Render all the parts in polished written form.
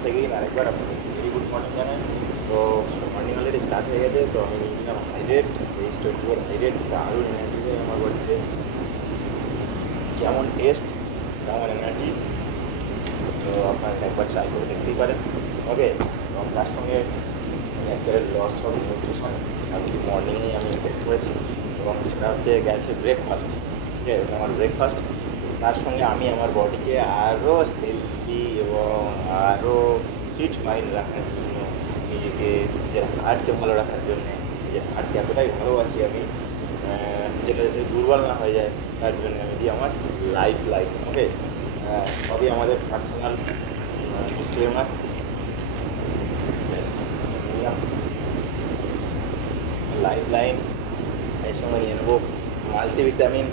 Once again আরেকবার আপনাদের very good morning জানাই। তো মর্নিং অলরেডি স্টার্ট হয়ে গেছে। তো আমি নিয়ে নিলাম হাইড্রেট, এইচ 24 হাইড্রেট, দারুণ এনার্জি দেয় আমার বডিতে। কেমন টেস্ট, কেমন এনার্জি, তো আপনারা একবার ট্রাই করে দেখতেই পারেন। ওকে, এবং তার সঙ্গে আজকে লস অফ নিউট্রিশন আমি মর্নিংয়েই আমি টেক করেছি, এবং সেটা হচ্ছে গ্যাসের ব্রেকফাস্ট। ঠিক আছে, এটা আমার ব্রেকফাস্ট। তার সঙ্গে আমি আমার বডিকে আরও হেলদি এবং আরও ফিট মাইন্ড রাখার জন্য, নিজেকে নিজের হার্টকে ভালো রাখার জন্যে, নিজের হার্টকে এতটাই ভালোবাসি আমি, যেটা যাতে দুর্বল না হয়ে যায়, তার জন্য আমি দিই আমার লাইফ লাইন। ওকে, সবই আমাদের পার্সোনাল ডিসক্লেমার। লাইফ লাইন, এর সঙ্গে নিয়ে নেবো মাল্টিভিটামিন।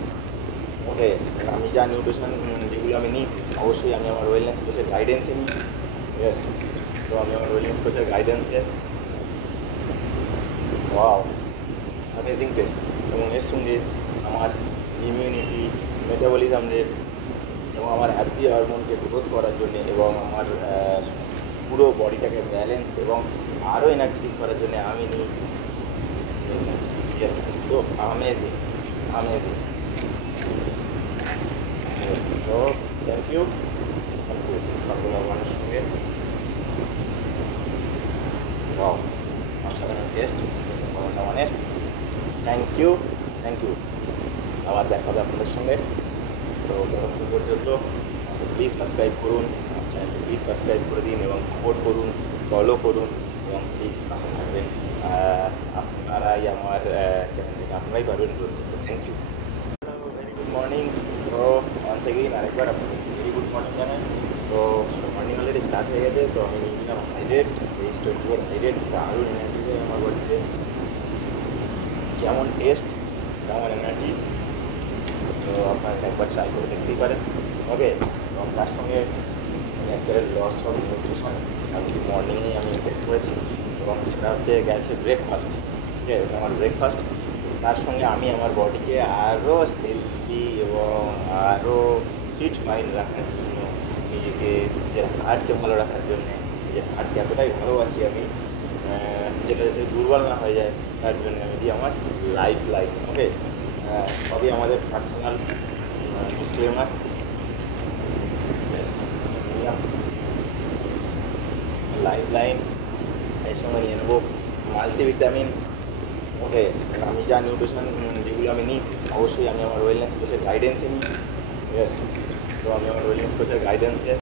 ওকে, আমি যা নিউট্রিশন যেগুলো আমি নিই, অবশ্যই আমি আমার ওয়েলনেস কোচের গাইডেন্সে নিই। ইয়েস, তো আমি আমার ওয়েলনেস কোচের গাইডেন্সে, ওয়াও অ্যামেজিং টেস্ট। এবং এর সঙ্গে আমার ইমিউনিটি, মেটাবলিজম রেট এবং আমার হ্যাপি হরমোনকে গ্রোথ করার জন্যে, এবং আমার পুরো বডিটাকে ব্যালেন্স এবং আরও এনার্জেটিক করার জন্য আমি নিই। ইয়েস, তো অ্যামেজিং অ্যামেজিং। ইয়েস, তো থ্যাংক ইউ ভগবানের সঙ্গে। ওয়াও, অসাধারণ টেস্ট ভগবানের। Thank you, thank you. আবার দেখা হবে আপনাদের সঙ্গে। তো ততক্ষণ পর্যন্ত প্লিজ সাবস্ক্রাইব করুন, আমার চ্যানেলকে প্লিজ সাবস্ক্রাইব করে দিন এবং সাপোর্ট করুন, ফলো করুন, এবং প্লিজ পাশে থাকবেন। আপনারাই আমার চ্যানেলটাকে আপনারাই পারবেন। Thank you, very good morning. তো ওয়ান্স এগেইন আরেকবার আপনাদের ভেরি গুড মর্নিং জানাই। তো মর্নিং অলরেডি স্টার্ট হয়ে গেছে। তো আমি নিয়ে নিলাম হাইড্রেট, এইচ 24 হাইড্রেট, দারুণ এনার্জি দেয় আমার বডিতে। কেমন টেস্ট, কেমন এনার্জি, তো আপনারা একবার ট্রাই করে দেখতেই পারেন। ওকে, এবং তার সঙ্গে আজকে লস অফ নিউট্রিশন আমি মর্নিংয়েই আমি টেক করেছি, এবং সেটা হচ্ছে গ্যাসের ব্রেকফাস্ট। ঠিক আছে, এটা আমার ব্রেকফাস্ট। তার সঙ্গে আমি আমার বডিকে আরও হেলদি এবং আরও ফিট মাইন্ড রাখার জন্য, নিজেকে নিজের হার্টকে ভালো রাখার জন্যে, নিজের হার্টকে এতটাই ভালোবাসি আমি, যেটা যাতে দুর্বল না হয়ে যায়, তার জন্য আমি দিই আমার লাইফ লাইন। ওকে, সবই আমাদের পার্সোনাল ডিসক্লেমার। লাইফ লাইন, এর সঙ্গে নিয়ে নেবো মাল্টিভিটামিন। ওকে, আমি যা নিউট্রিশন যেগুলো আমি নিই, অবশ্যই আমি আমার ওয়েলনেস কোচের গাইডেন্সে নিই। ইয়েস, তো আমি আমার ওয়েলনেস কোচের গাইডেন্সে